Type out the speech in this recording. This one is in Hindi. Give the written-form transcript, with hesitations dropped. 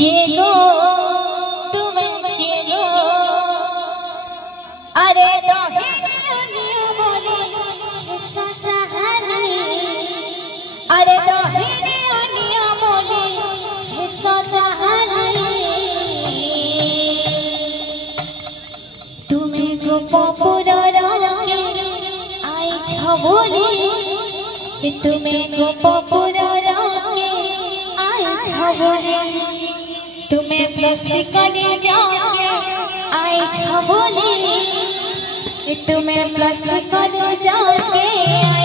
के गो तुम्हें के गो अरे दोहिनिया बोले सच्चा हनी अरे दोहिनिया बोले सच्चा हनी तुम्हें गो पपुरा राके आई छबोली तुम्हें गो पपुरा राके आई छबोली तुम्हें प्लस्टिक करे जाके आई छबोली तुम्हें प्लस्टिक करे जाके